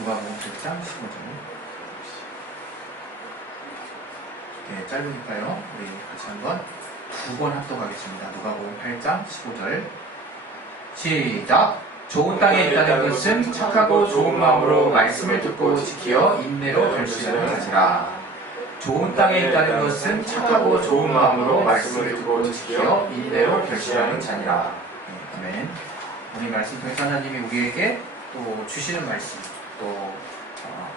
누가복음 8장 15절. 네, 짧으니까요. 우리 같이 한번 두 번 합독하겠습니다. 누가복음 8장 15절. 시작. 좋은 땅에 있다는 것은 착하고 좋은 마음으로 말씀을 듣고 지키어 인내로 결실하는 자니라. 좋은 땅에 있다는 것은 착하고 좋은 마음으로 말씀을 듣고 지키어 인내로 결실하는 자니라. 네, 아멘. 오늘 말씀 통해서 하나님이 우리에게 또 주시는 말씀, 또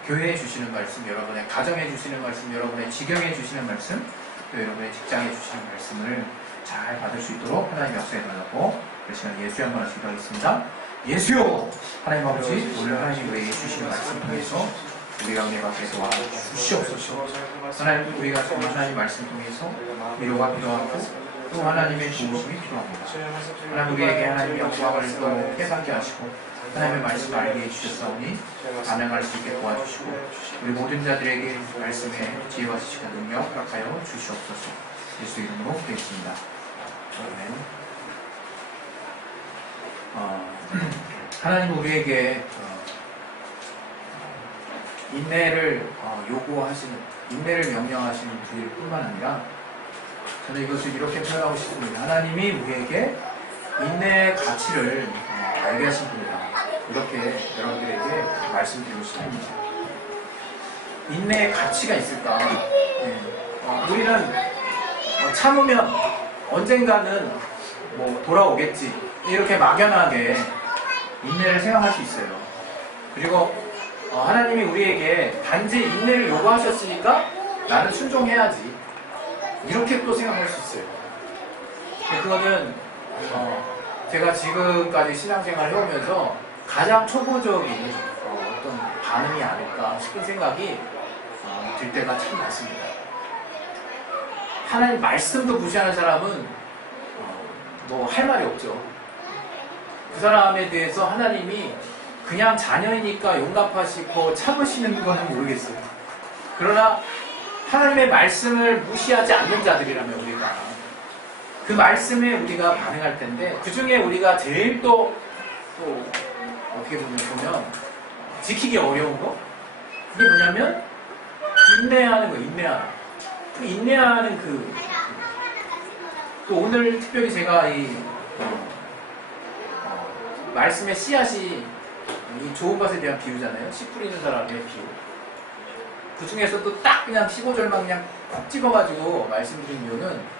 교회에 주시는 말씀, 여러분의 가정에 주시는 말씀, 여러분의 직영에 주시는 말씀, 또 여러분의 직장에 주시는 말씀을 잘 받을 수 있도록 하나님 역사해 달라고 그 시간 예수의 한번 하시기로 하겠습니다. 예수요! 하나님 아버지, 오늘 하나님 우리에게 주시는 말씀 통해서 우리 가운데 밖에 도와주시옵소서. 하나님, 우리가 정말 하나님 말씀 통해서 위로가 필요하고 또 하나님의 도우심이 필요합니다. 하나님, 우리에게 하나님의 영광을 또 깨닫게 하시고 하나님의 말씀을 알게 해주셨사오니 반응할 수 있게 도와주시고 우리 모든 자들에게 말씀의 지혜와 지식과 능력 허락하여 주시옵소서. 예수 이름으로 기도했습니다. 하나님 우리에게 인내를 요구하시는, 인내를 명령하시는 분일 뿐만 아니라 저는 이것을 이렇게 표현하고 싶습니다. 하나님이 우리에게 인내의 가치를 알게 하신 분이다. 이렇게 여러분들에게 말씀드리고 싶습니다. 인내의 가치가 있을까? 네. 우리는 참으면 언젠가는 돌아오겠지. 이렇게 막연하게 인내를 생각할 수 있어요. 그리고 하나님이 우리에게 단지 인내를 요구하셨으니까 나는 순종해야지. 이렇게 또 생각할 수 있어요. 그거는 제가 지금까지 신앙생활을 해오면서 가장 초보적인 어떤 반응이 아닐까 싶은 생각이 들 때가 참 많습니다. 하나님 말씀도 무시하는 사람은 할 말이 없죠. 그 사람에 대해서 하나님이 그냥 자녀이니까 용납하시고 참으시는 거는 모르겠어요. 그러나 하나님의 말씀을 무시하지 않는 자들이라면 우리가 그 말씀에 우리가 반응할 텐데, 그 중에 우리가 제일 또 어떻게 보면 지키기 어려운 거, 그게 뭐냐면 인내하는 거. 인내하는 또 오늘 특별히 제가 이 말씀의 씨앗이 이 좋은 것에 대한 비유잖아요. 씨 뿌리는 사람의 비유. 그 중에서도 딱 그냥 15절만 그냥 콕 찍어가지고 말씀드린 이유는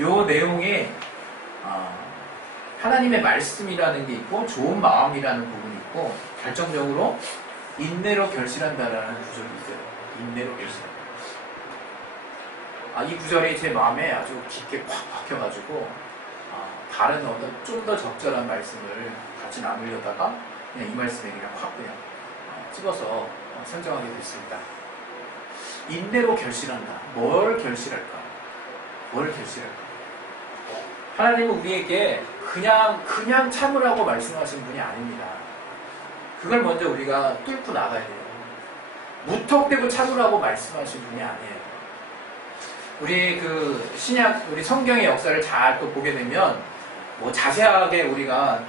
요 내용에 하나님의 말씀이라는 게 있고 좋은 마음이라는 부분이 있고 결정적으로 인내로 결실한다라는 구절이 있어요. 인내로 결실한다. 이 구절이 제 마음에 아주 깊게 콱 박혀가지고 다른 어떤 좀 더 적절한 말씀을 같이 나누려다가 그냥 이 말씀에 그냥 확 그냥 찍어서 선정하게 됐습니다. 인내로 결실한다. 뭘 결실할까? 하나님은 우리에게 그냥 참으라고 말씀하신 분이 아닙니다. 그걸 먼저 우리가 뚫고 나가야 돼요. 무턱대고 참으라고 말씀하신 분이 아니에요. 우리 우리 성경의 역사를 잘 또 보게 되면 자세하게 우리가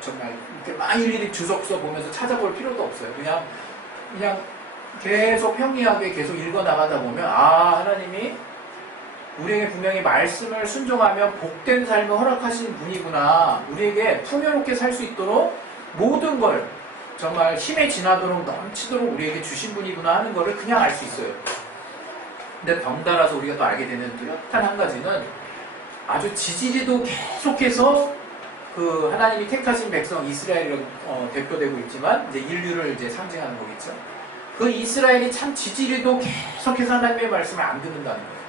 정말 이렇게 막 일일이 주석서 보면서 찾아볼 필요도 없어요. 그냥 계속 평이하게 계속 읽어 나가다 보면 하나님이 우리에게 분명히 말씀을 순종하면 복된 삶을 허락하시는 분이구나. 우리에게 풍요롭게 살 수 있도록 모든 걸 정말 힘에 지나도록 넘치도록 우리에게 주신 분이구나 하는 거를 그냥 알 수 있어요. 근데 덩달아서 우리가 또 알게 되는 뚜렷한 한 가지는 아주 지지리도 계속해서 하나님이 택하신 백성 이스라엘로 대표되고 있지만 이제 인류를 이제 상징하는 거겠죠. 그 이스라엘이 참 지지리도 계속해서 하나님의 말씀을 안 듣는다는 거예요.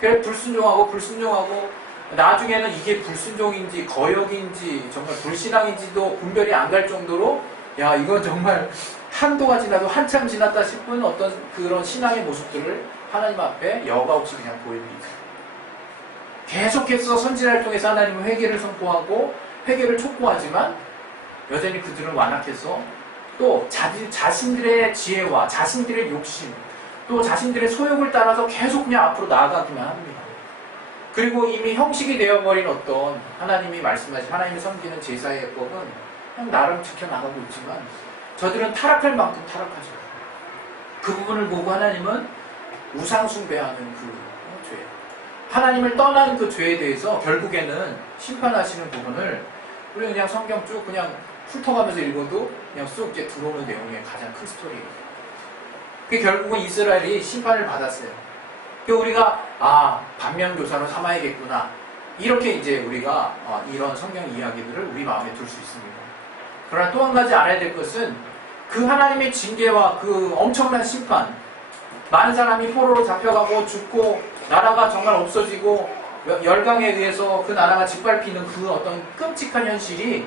그래서 불순종하고 나중에는 이게 불순종인지 거역인지 정말 불신앙인지도 분별이 안 갈 정도로 이건 정말 한도가 지나도 한참 지났다 싶은 어떤 그런 신앙의 모습들을 하나님 앞에 여과 없이 그냥 보여드리죠. 계속해서 선지활동에서 하나님은 회개를 선포하고 회개를 촉구하지만 여전히 그들은 완악해서 또 자신들의 지혜와 자신들의 욕심 또 자신들의 소욕을 따라서 계속 그냥 앞으로 나아가기만 합니다. 그리고 이미 형식이 되어버린 어떤 하나님이 말씀하신 하나님이 섬기는 제사의 법은 그냥 나름 지켜나가고 있지만 저들은 타락할 만큼 타락하죠. 그 부분을 보고 하나님은 우상숭배하는 그 죄, 하나님을 떠난 그 죄에 대해서 결국에는 심판하시는 부분을 우리 그냥 성경 쭉 그냥 훑어가면서 읽어도 그냥 쑥 이제 들어오는 내용의 가장 큰 스토리예요. 그게 결국은 이스라엘이 심판을 받았어요. 우리가 반면교사로 삼아야겠구나, 이렇게 이제 우리가 이런 성경 이야기들을 우리 마음에 둘 수 있습니다. 그러나 또 한 가지 알아야 될 것은 그 하나님의 징계와 그 엄청난 심판, 많은 사람이 포로로 잡혀가고 죽고 나라가 정말 없어지고 열강에 의해서 그 나라가 짓밟히는 그 어떤 끔찍한 현실이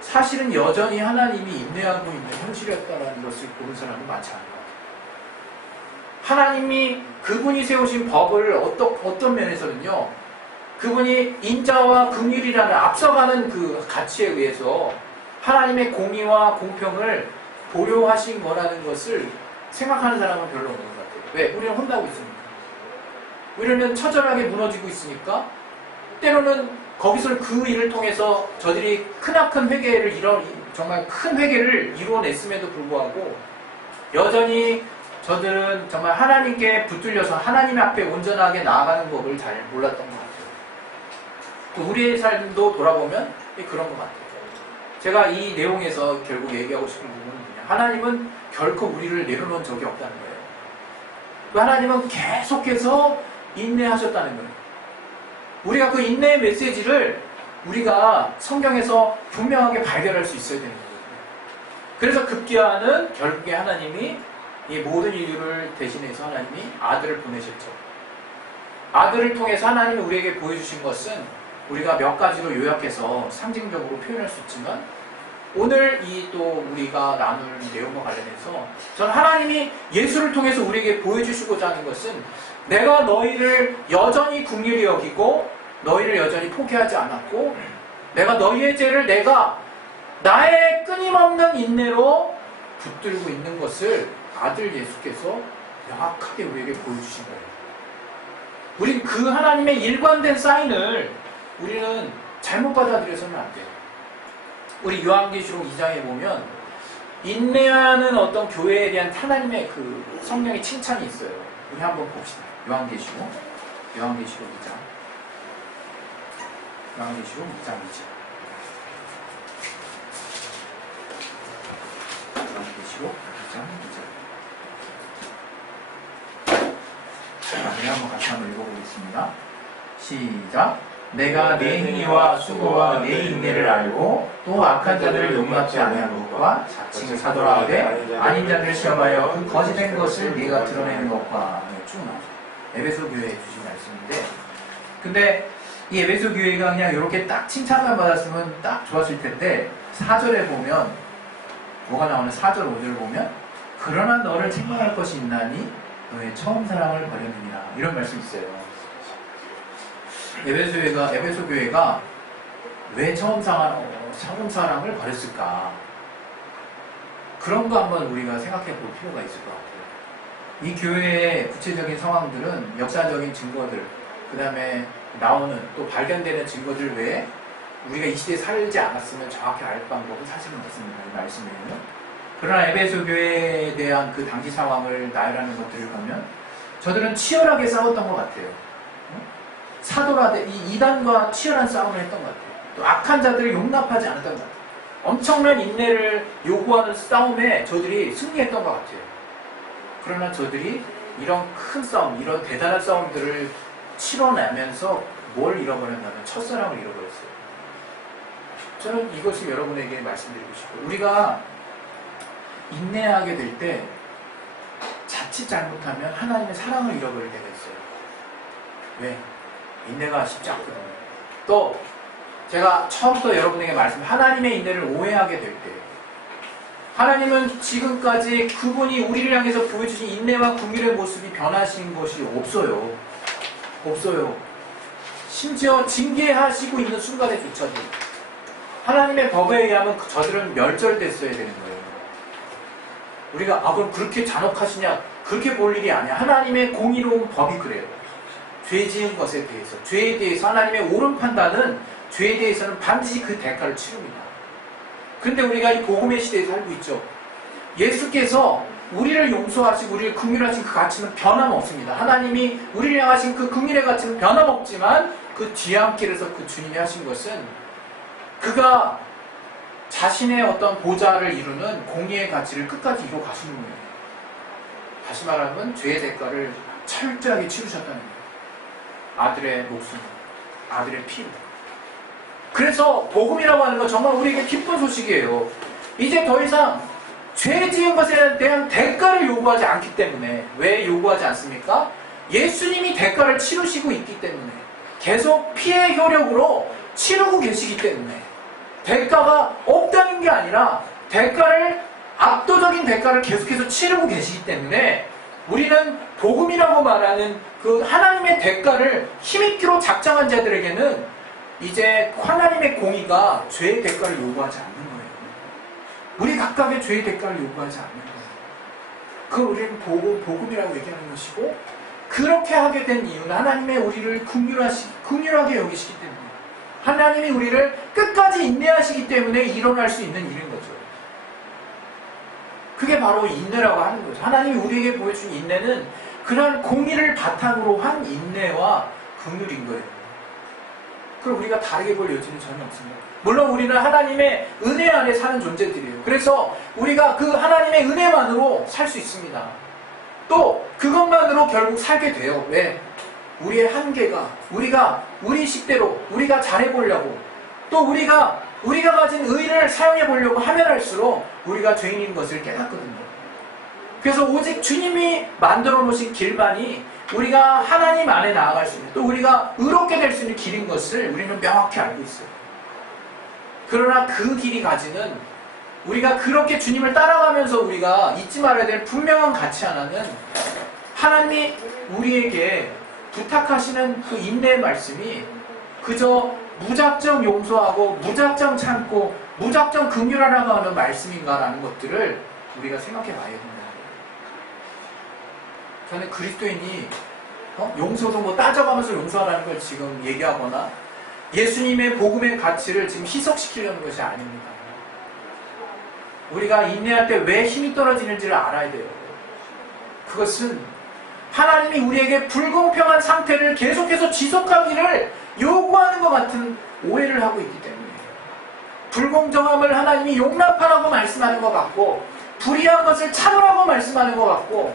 사실은 여전히 하나님이 인내하고 있는 현실이었다는 것을 보는 사람은 많지 않은 것 같아요. 하나님이 그분이 세우신 법을 어떤 면에서는요, 그분이 인자와 긍휼이라는 앞서가는 그 가치에 의해서 하나님의 공의와 공평을 보려하신 거라는 것을 생각하는 사람은 별로 없는 것 같아요. 왜? 우리는 혼나고 있으니까. 우리는 처절하게 무너지고 있으니까 때로는 거기서 그 일을 통해서 저들이 크나큰 회개를 정말 큰 회개를 이루어냈음에도 불구하고 여전히 저들은 정말 하나님께 붙들려서 하나님 앞에 온전하게 나아가는 법을 잘 몰랐던 것 같아요. 우리의 삶도 돌아보면 그런 것 같아요. 제가 이 내용에서 결국 얘기하고 싶은 부분은 하나님은 결코 우리를 내려놓은 적이 없다는 거예요. 하나님은 계속해서 인내하셨다는 거예요. 우리가 그 인내의 메시지를 우리가 성경에서 분명하게 발견할 수 있어야 되는 거예요. 그래서 급기야는 결국에 하나님이 이 모든 인류를 대신해서 하나님이 아들을 보내셨죠. 아들을 통해서 하나님이 우리에게 보여주신 것은 우리가 몇 가지로 요약해서 상징적으로 표현할 수 있지만, 오늘 또 우리가 나눌 내용과 관련해서 전 하나님이 예수를 통해서 우리에게 보여주시고자 하는 것은 내가 너희를 여전히 긍휼히 여기고 너희를 여전히 포기하지 않았고 내가 너희의 죄를 내가 나의 끊임없는 인내로 붙들고 있는 것을 아들 예수께서 명확하게 우리에게 보여주신 거예요. 우린 그 하나님의 일관된 사인을 우리는 잘못 받아들여서는 안 돼요. 우리 요한계시록 2장에 보면 인내하는 어떤 교회에 대한 하나님의 그 성령의 칭찬이 있어요. 우리 한번 봅시다. 요한계시록 2장. 요한계시록 2장 2절. 요한계시록 2장 2절. 우리 한번 같이 한번 읽어보겠습니다. 시작. 내가 내 행위와 수고와 내 인내를 알고 또 악한 자들을 용납지 아니하는 것과 자칭을 사도라하되 아닌 자들을 시험하여 그 거짓된 것을 네가 드러내는 것과 쭉 나오죠. 에베소 교회에 주신 말씀인데, 근데 이 에베소 교회가 그냥 이렇게 딱 칭찬만 받았으면 딱 좋았을 텐데 4절에 보면 뭐가 나오는 4절 5절 보면 그러나 너를 책망할 것이 있나니 너의 처음 사랑을 버렸느니라, 이런 말씀이 있어요. 에베소 교회가 왜 처음 사랑을 버렸을까? 그런 거 한번 우리가 생각해 볼 필요가 있을 것 같아요. 이 교회의 구체적인 상황들은 역사적인 증거들, 그 다음에 나오는 또 발견되는 증거들 외에 우리가 이 시대에 살지 않았으면 정확히 알 방법은 사실은 없습니다. 이 말씀에는요. 그러나 에베소 교회에 대한 그 당시 상황을 나열하는 것들을 보면 저들은 치열하게 싸웠던 것 같아요. 사도라되 이 이단과 치열한 싸움을 했던 것 같아요. 또 악한 자들을 용납하지 않았던 것 같아요. 엄청난 인내를 요구하는 싸움에 저들이 승리했던 것 같아요. 그러나 저들이 이런 큰 싸움, 이런 대단한 싸움들을 치러내면서 뭘 잃어버렸냐면 첫사랑을 잃어버렸어요. 저는 이것을 여러분에게 말씀드리고 싶어요. 우리가 인내하게 될 때 자칫 잘못하면 하나님의 사랑을 잃어버릴 때가 있어요. 왜? 인내가 쉽지 않거든요. 또 제가 처음부터 여러분에게 하나님의 인내를 오해하게 될 때, 하나님은 지금까지 그분이 우리를 향해서 보여주신 인내와 긍휼의 모습이 변하신 것이 없어요. 심지어 징계하시고 있는 순간에조차도 하나님의 법에 의하면 저들은 멸절됐어야 되는 거예요. 우리가 그럼 그렇게 잔혹하시냐? 그렇게 볼 일이 아니야. 하나님의 공의로운 법이 그래요. 죄 지은 것에 대해서, 죄에 대해서 하나님의 옳은 판단은 죄에 대해서는 반드시 그 대가를 치릅니다. 그런데 우리가 이 복음의 시대에 살고 있죠. 예수께서 우리를 용서하시고 우리를 긍휼하신 그 가치는 변함없습니다. 하나님이 우리를 향하신 그 긍휼의 가치는 변함없지만 그 뒤안길에서 그 주님이 하신 것은 그가 자신의 어떤 보좌를 이루는 공의의 가치를 끝까지 이루어 가시는 거예요. 다시 말하면 죄의 대가를 철저하게 치르셨다는 거예요. 아들의 목숨, 아들의 피로. 그래서 복음이라고 하는 건 정말 우리에게 기쁜 소식이에요. 이제 더 이상 죄 지은 것에 대한 대가를 요구하지 않기 때문에. 왜 요구하지 않습니까? 예수님이 대가를 치르시고 있기 때문에. 계속 피해 효력으로 치르고 계시기 때문에. 대가가 없다는 게 아니라 압도적인 대가를 계속해서 치르고 계시기 때문에 우리는 복음이라고 말하는 그 하나님의 대가를 힘있기로 작정한 자들에게는 이제 하나님의 공의가 죄의 대가를 요구하지 않는 거예요. 우리 각각의 죄의 대가를 요구하지 않는 거예요. 그걸 우리는 복음이라고 얘기하는 것이고, 그렇게 하게 된 이유는 하나님의 우리를 긍휼하게 여기시기 때문에, 하나님이 우리를 끝까지 인내하시기 때문에 일어날 수 있는 일인 거죠. 그게 바로 인내라고 하는 거죠. 하나님이 우리에게 보여준 인내는 그런 공의를 바탕으로 한 인내와 긍휼인 거예요. 그걸 우리가 다르게 볼 여지는 전혀 없습니다. 물론 우리는 하나님의 은혜 안에 사는 존재들이에요. 그래서 우리가 그 하나님의 은혜만으로 살 수 있습니다. 또 그것만으로 결국 살게 돼요. 왜? 우리의 한계가, 우리가 우리 식대로 우리가 잘해보려고, 또 우리가 가진 의를 사용해보려고 하면 할수록 우리가 죄인인 것을 깨닫거든요. 그래서 오직 주님이 만들어 놓으신 길만이 우리가 하나님 안에 나아갈 수 있는, 또 우리가 의롭게 될 수 있는 길인 것을 우리는 명확히 알고 있어요. 그러나 그 길이 가지는, 우리가 그렇게 주님을 따라가면서 우리가 잊지 말아야 될 분명한 가치 하나는, 하나님이 우리에게 부탁하시는 그 인내의 말씀이 그저 무작정 용서하고 무작정 참고 무작정 긍휼하라고 하는 말씀인가라는 것들을 우리가 생각해 봐야 됩니다. 저는 그리스도인이 용서도 뭐 따져가면서 용서하라는 걸 지금 얘기하거나 예수님의 복음의 가치를 지금 희석시키려는 것이 아닙니다. 우리가 인내할 때 왜 힘이 떨어지는지를 알아야 돼요. 그것은 하나님이 우리에게 불공평한 상태를 계속해서 지속하기를 요구하는 것 같은 오해를 하고 있기 때문이에요. 불공정함을 하나님이 용납하라고 말씀하는 것 같고, 불의한 것을 참으라고 말씀하는 것 같고,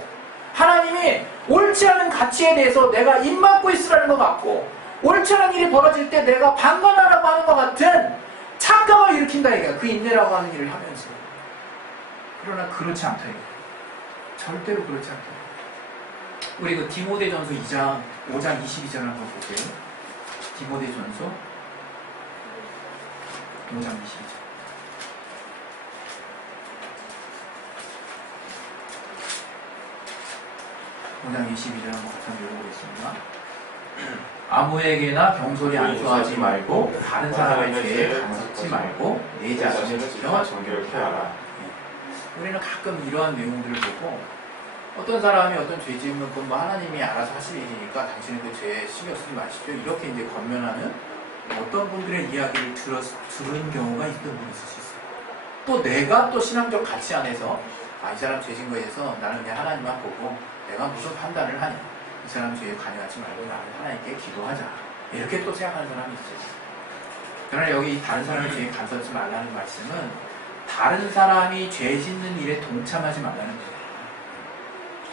하나님이 옳지 않은 가치에 대해서 내가 입막고 있으라는 것 같고, 옳지 않은 일이 벌어질 때 내가 방관하라고 하는 것 같은 착각을 일으킨다 이거야. 그 인내라고 하는 일을 하면서. 그러나 그렇지 않다 이거야. 절대로 그렇지 않다. 우리 그 디모데전서 2장 5장 22절 한번 볼게요. 디모데전서 5장 22절. 오장 22절 한번 같이 읽어보겠습니다. 아무에게나 경솔히 안수하지 말고 다른 사람의 죄에 간섭지 말고 내 자신을 지켜 정결케 하라. 우리는 가끔 이러한 내용들을 보고, 어떤 사람이 어떤 죄 지으면 그건 뭐 하나님이 알아서 하실 일이니까 당신은 그 죄에 신경 쓰지 마십시오, 이렇게 이제 권면하는 어떤 분들의 이야기를 들은 경우가 있던 분이 있을 수 있어요. 또 내가 또 신앙적 가치 안에서 이 사람 죄 지은 거에 대해서 나는 그냥 하나님만 보고 내가 무슨 판단을 하냐, 이 사람 죄에 관여하지 말고 나는 하나님께 기도하자, 이렇게 또 생각하는 사람이 있어요. 그러나 여기 다른 사람의 죄에 간섭하지 말라는 말씀은 다른 사람이 죄 짓는 일에 동참하지 말라는 거예요.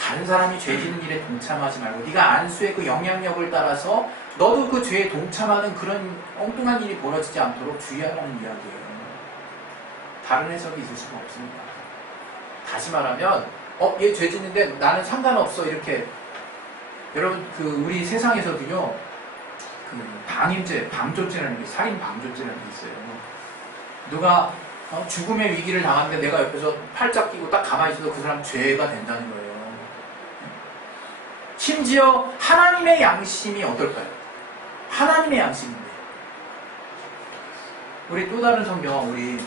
다른 사람이 죄 짓는 일에 동참하지 말고 네가 안수의 그 영향력을 따라서 너도 그 죄에 동참하는 그런 엉뚱한 일이 벌어지지 않도록 주의하라는 이야기예요. 다른 해석이 있을 수가 없습니다. 다시 말하면 얘 죄 짓는데 나는 상관없어, 이렇게. 여러분, 우리 세상에서도요, 방임죄, 방조죄라는 게, 살인 방조죄라는 게 있어요. 누가 죽음의 위기를 당하는데 내가 옆에서 팔짝 끼고 딱 가만히 있어도 그 사람 죄가 된다는 거예요. 심지어 하나님의 양심이 어떨까요? 하나님의 양심인데. 우리 또 다른 성경, 우리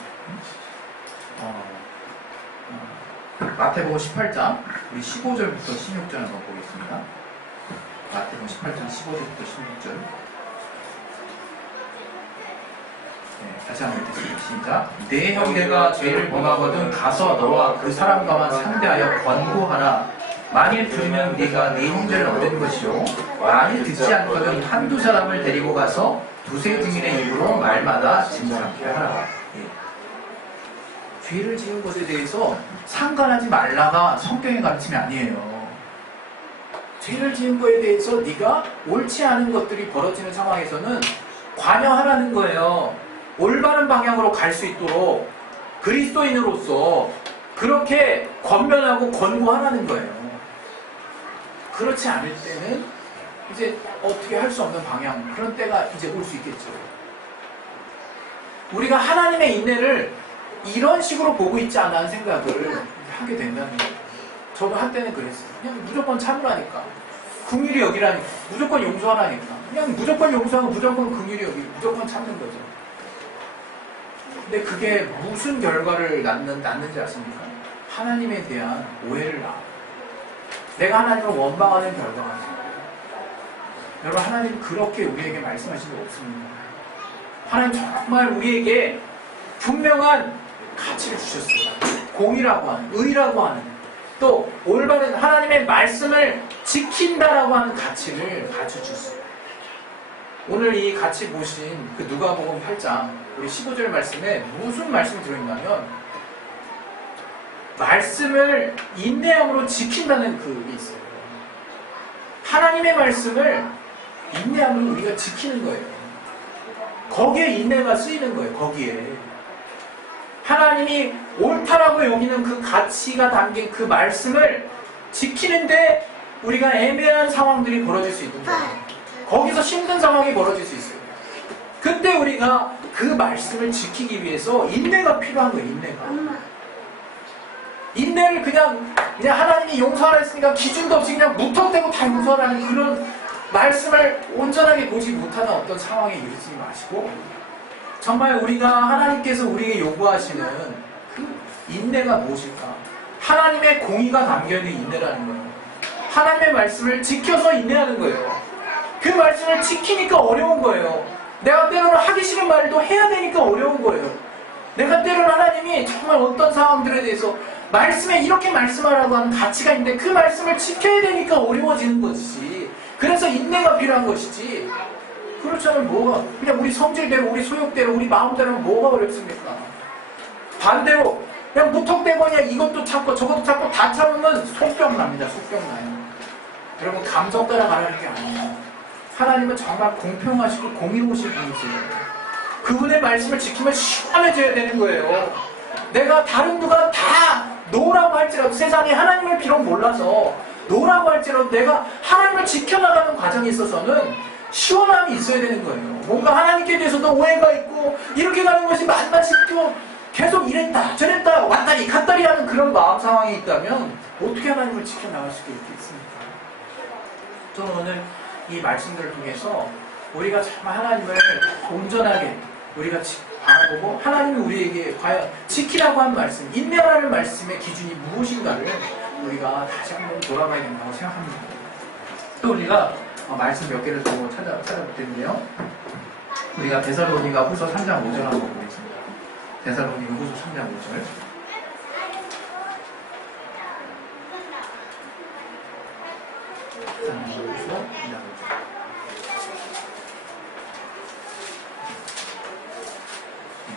마태복음 18장 우리 15절부터 16절 한번 보겠습니다. 마태복음 18장 15절부터 16절. 네. 다시 한번 읽겠습니다. 시작. 내 형제가 죄를 범하거든 가서 너와 그 사람과만 상대하여 권고하라. 만일 들으면 네가 네 형제를 얻은 것이요, 만일 듣지 않거든 한두 사람을 데리고 가서 두세 증인의 입으로 말마다 진술하게 하라. 죄를 지은 것에 대해서 상관하지 말라가 성경의 가르침이 아니에요. 죄를 지은 것에 대해서 네가 옳지 않은 것들이 벌어지는 상황에서는 관여하라는 거예요. 올바른 방향으로 갈 수 있도록 그리스도인으로서 그렇게 권면하고 권고하라는 거예요. 그렇지 않을 때는 이제 어떻게 할 수 없는 방향, 그런 때가 이제 올 수 있겠죠. 우리가 하나님의 인내를 이런 식으로 보고 있지 않나 하는 생각을 하게 된다는 거예요. 저도 한때는 그랬어요. 그냥 무조건 참으라니까, 긍휼히 여기라니까, 무조건 용서하라니까, 그냥 무조건 용서하고 무조건 긍휼히 여기고 무조건 참는 거죠. 근데 그게 무슨 결과를 낳는지 아십니까? 하나님에 대한 오해를 낳아요. 내가 하나님을 원망하는 결과가 있어요. 여러분, 하나님 그렇게 우리에게 말씀하신 적 없습니다. 하나님 정말 우리에게 분명한 가치를 주셨어요. 공의라고 하는, 의라고 하는, 또 올바른 하나님의 말씀을 지킨다라고 하는 가치를 가르쳐주셨어요. 오늘 이 같이 보신 그 누가복음 8장 우리 15절 말씀에 무슨 말씀이 들어있냐면, 말씀을 인내함으로 지킨다는 그게 있어요. 하나님의 말씀을 인내함으로 우리가 지키는 거예요. 거기에 인내가 쓰이는 거예요. 거기에 하나님이 옳다라고 여기는 그 가치가 담긴 그 말씀을 지키는데 우리가 애매한 상황들이 벌어질 수 있는 거예요. 거기서 힘든 상황이 벌어질 수 있어요. 그때 우리가 그 말씀을 지키기 위해서 인내가 필요한 거예요. 인내를 그냥 하나님이 용서하라 했으니까 기준도 없이 그냥 무턱대고 다 용서하라는 그런 말씀을 온전하게 보지 못하는 어떤 상황에 이르지 마시고, 정말 우리가 하나님께서 우리에게 요구하시는 그 인내가 무엇일까? 하나님의 공의가 담겨있는 인내라는 거예요. 하나님의 말씀을 지켜서 인내하는 거예요. 그 말씀을 지키니까 어려운 거예요. 내가 때로는 하기 싫은 말도 해야 되니까 어려운 거예요. 내가 때로는 하나님이 정말 어떤 상황들에 대해서 말씀에 이렇게 말씀하라고 하는 가치가 있는데 그 말씀을 지켜야 되니까 어려워지는 것이지, 그래서 인내가 필요한 것이지, 그렇지 않으면 뭐가, 그냥 우리 성질대로 우리 소욕대로 우리 마음대로 하면 뭐가 어렵습니까? 반대로 그냥 무턱대고 그냥 이것도 참고 저것도 참고 다 참으면 속병 납니다. 속병 나요. 여러분, 감정 따라 가라는 게 아니에요. 하나님은 정말 공평하시고 공의로우신 분이세요. 그분의 말씀을 지키면 시원해져야 되는 거예요. 내가 다른 누가 다 노라고 할지라도, 세상에 하나님을 비록 몰라서 노라고 할지라도 내가 하나님을 지켜나가는 과정에 있어서는 시원함이 있어야 되는 거예요. 뭔가 하나님께 대해서도 오해가 있고 이렇게 가는 것이 맞나 싶고 계속 이랬다 저랬다 왔다리 갔다리 하는 그런 마음 상황이 있다면 어떻게 하나님을 지켜나갈 수 있겠습니까? 저는 오늘 이 말씀들을 통해서 우리가 정말 하나님을 온전하게 우리가 바라보고, 하나님이 우리에게 과연 지키라고 한 말씀, 인내하라는 말씀의 기준이 무엇인가를 우리가 다시 한번 돌아봐야 된다고 생각합니다. 또 우리가 말씀 몇 개를 더 찾아볼 텐데요. 우리가 데살로니가 후서 3장 5절 한번 보겠습니다. 데살로니가 후서 3장 5절.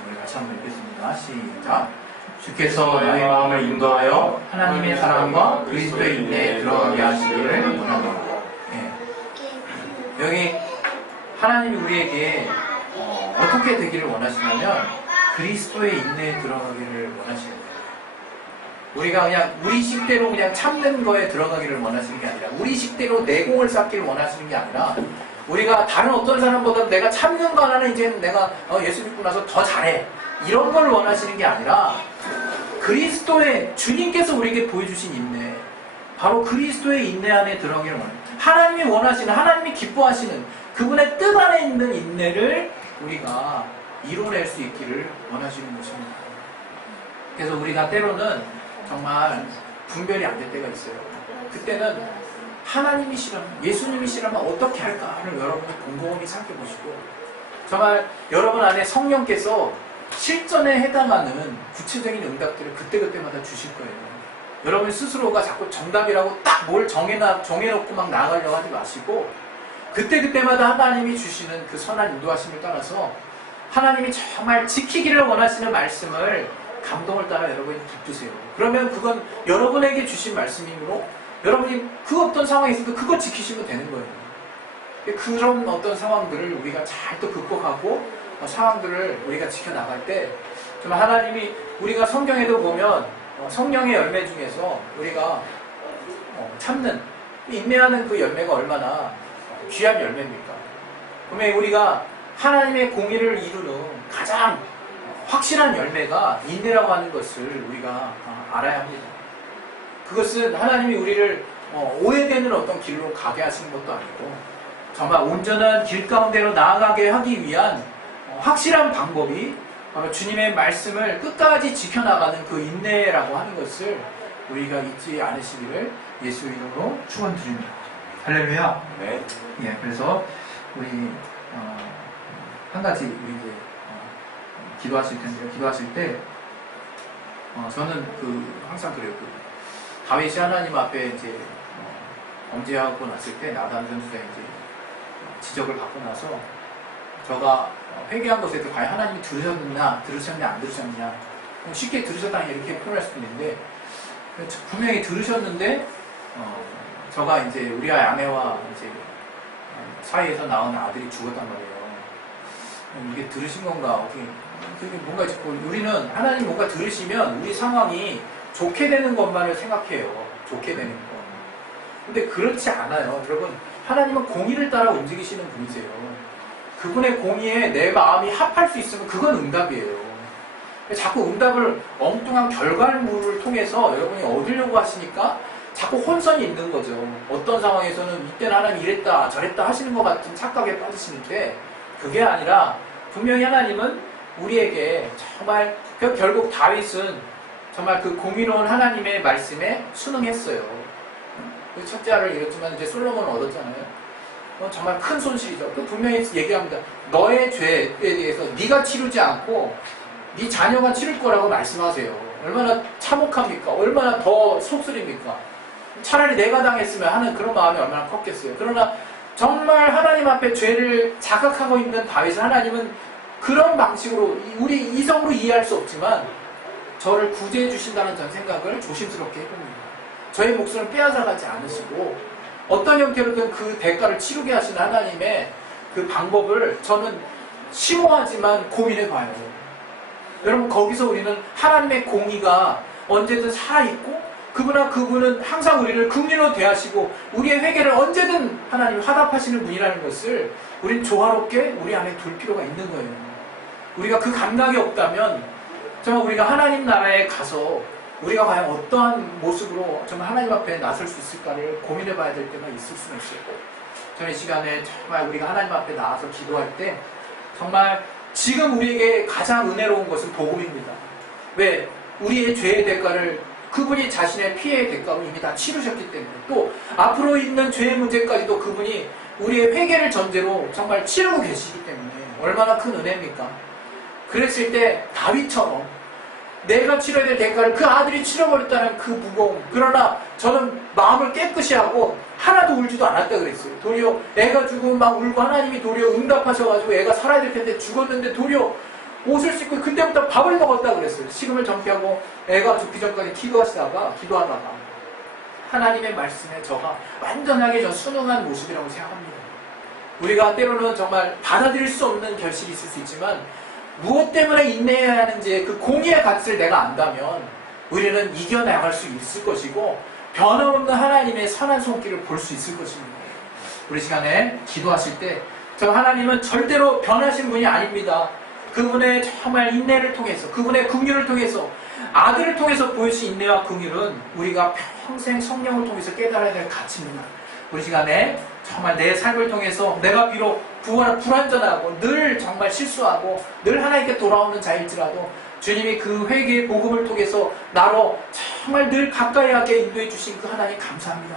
우리 같이 한번 읽겠습니다. 시작. 주께서 너의 마음을 인도하여 하나님의 사랑과 그리스도의 인내에 들어가게 하시기를 원합니다. 여기 하나님이 우리에게 어떻게 되기를 원하시냐면 그리스도의 인내에 들어가기를 원하시는 거예요. 우리가 그냥 우리 식대로 그냥 참는 거에 들어가기를 원하시는 게 아니라, 우리 식대로 내공을 쌓기를 원하시는 게 아니라, 우리가 다른 어떤 사람보다 내가 참는 거 하나는 이제는 내가 예수 믿고 나서 더 잘해, 이런 걸 원하시는 게 아니라 그리스도의, 주님께서 우리에게 보여주신 인내, 바로 그리스도의 인내 안에 들어가기를 원해요. 하나님이 원하시는, 하나님이 기뻐하시는 그분의 뜻 안에 있는 인내를 우리가 이뤄낼 수 있기를 원하시는 것입니다. 그래서 우리가 때로는 정말 분별이 안 될 때가 있어요. 그때는 하나님이 싫으면, 예수님이 싫으면 어떻게 할까를 여러분이 곰곰이 생각해보시고, 정말 여러분 안에 성령께서 실전에 해당하는 구체적인 응답들을 그때그때마다 주실 거예요. 여러분 스스로가 자꾸 정답이라고 딱 뭘 정해놓고 막 나아가려고 하지 마시고 그때그때마다 하나님이 주시는 그 선한 인도하심을 따라서 하나님이 정말 지키기를 원하시는 말씀을 감동을 따라 여러분이 붙드세요. 그러면 그건 여러분에게 주신 말씀이므로 여러분이 그 어떤 상황에 있어도 그거 지키시면 되는 거예요. 그런 어떤 상황들을 우리가 잘 또 극복하고 상황들을 우리가 지켜나갈 때 정말 하나님이 우리가 성경에도 보면 성령의 열매 중에서 우리가 참는 인내하는 그 열매가 얼마나 귀한 열매입니까? 그러면 우리가 하나님의 공의를 이루는 가장 확실한 열매가 인내라고 하는 것을 우리가 알아야 합니다. 그것은 하나님이 우리를 오해되는 어떤 길로 가게 하시는 것도 아니고 정말 온전한 길 가운데로 나아가게 하기 위한 확실한 방법이 바로 주님의 말씀을 끝까지 지켜나가는 그 인내라고 하는 것을 우리가 잊지 않으시기를 예수 이름으로 축원드립니다. 할렐루야. 네. 예, 그래서 우리 한 가지 우리 이제 기도하실 텐데요. 기도하실 때 저는 항상 그래요. 다윗이 하나님 앞에 이제 범죄하고 났을 때 나단 선수가 이제 지적을 받고 나서 저가 회개한 것에 대해 과연 하나님이 들으셨냐 안 들으셨냐 쉽게 들으셨다니 이렇게 표현할 수도 있는데 분명히 들으셨는데 저가 이제 우리 아내와 이제 사이에서 낳은 아들이 죽었단 말이에요. 이게 들으신 건가 어떻게 그게 뭔가 우리는 하나님 뭔가 들으시면 우리 상황이 좋게 되는 것만을 생각해요. 좋게 되는 거. 근데 그렇지 않아요. 여러분 하나님은 공의를 따라 움직이시는 분이세요. 그분의 공의에 내 마음이 합할 수 있으면 그건 응답이에요. 자꾸 응답을 엉뚱한 결과물을 통해서 여러분이 얻으려고 하시니까 자꾸 혼선이 있는 거죠. 어떤 상황에서는 이때는 하나님이 이랬다 저랬다 하시는 것 같은 착각에 빠지시는데 그게 아니라 분명히 하나님은 우리에게 정말 결국 다윗은 정말 그 공의로운 하나님의 말씀에 순응했어요. 첫째 아를 잃었지만 이제 솔로몬을 얻었잖아요. 정말 큰 손실이죠. 그 분명히 얘기합니다. 너의 죄에 대해서 네가 치르지 않고 네 자녀가 치를 거라고 말씀하세요. 얼마나 참혹합니까? 얼마나 더 속쓰립니까? 차라리 내가 당했으면 하는 그런 마음이 얼마나 컸겠어요. 그러나 정말 하나님 앞에 죄를 자각하고 있는 다윗은 하나님은 그런 방식으로 우리 이성으로 이해할 수 없지만 저를 구제해 주신다는 전 생각을 조심스럽게 해봅니다. 저의 목숨을 빼앗아가지 않으시고 어떤 형태로든 그 대가를 치르게 하시는 하나님의 그 방법을 저는 심오하지만 고민해봐요. 여러분 거기서 우리는 하나님의 공의가 언제든 살아있고 그분은 항상 우리를 긍휼로 대하시고 우리의 회개를 언제든 하나님 화답하시는 분이라는 것을 우린 조화롭게 우리 안에 둘 필요가 있는 거예요. 우리가 그 감각이 없다면 정말 우리가 하나님 나라에 가서 우리가 과연 어떠한 모습으로 정말 하나님 앞에 나설 수 있을까를 고민해 봐야 될 때가 있을 수는 있어요. 저는 이 시간에 정말 우리가 하나님 앞에 나와서 기도할 때 정말 지금 우리에게 가장 은혜로운 것은 복음입니다. 왜? 우리의 죄의 대가를 그분이 자신의 피해의 대가로 이미 다 치르셨기 때문에 또 앞으로 있는 죄의 문제까지도 그분이 우리의 회개를 전제로 정말 치르고 계시기 때문에 얼마나 큰 은혜입니까? 그랬을 때 다윗처럼 내가 치러야 될 대가를 그 아들이 치러버렸다는 그 무거움. 그러나 저는 마음을 깨끗이 하고 하나도 울지도 않았다 그랬어요. 도리어 애가 죽으면 막 울고 하나님이 도리어 응답하셔가지고 애가 살아야 될 텐데 죽었는데 도리어 옷을 씻고 그때부터 밥을 먹었다 그랬어요. 식음을 정피하고 애가 죽기 전까지 기도하다가 하나님의 말씀에 저가 완전하게 순응한 모습이라고 생각합니다. 우리가 때로는 정말 받아들일 수 없는 결실이 있을 수 있지만 무엇 때문에 인내해야 하는지 그 공의의 가치를 내가 안다면 우리는 이겨나갈 수 있을 것이고 변함없는 하나님의 선한 손길을 볼 수 있을 것입니다. 우리 시간에 기도하실 때 저 하나님은 절대로 변하신 분이 아닙니다. 그분의 정말 인내를 통해서 그분의 긍휼을 통해서 아들을 통해서 보여주신 인내와 긍휼은 우리가 평생 성령을 통해서 깨달아야 될 가치입니다. 우리 시간에 정말 내 삶을 통해서 내가 비록 불완전하고 늘 정말 실수하고 늘 하나님께 돌아오는 자일지라도 주님이 그 회개의 복음을 통해서 나로 정말 늘 가까이 하게 인도해 주신 그 하나님 감사합니다.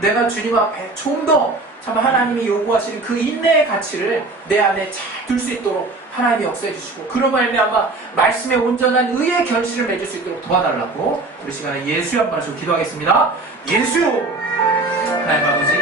내가 주님 앞에 좀 더 정말 하나님이 요구하시는 그 인내의 가치를 내 안에 잘 둘 수 있도록 하나님이 역사해 주시고 그로 말미암아 말씀의 온전한 의의 결실을 맺을 수 있도록 도와달라고 우리 시간에 예수의 한 말씀 기도하겠습니다. 예수 하나님 아버지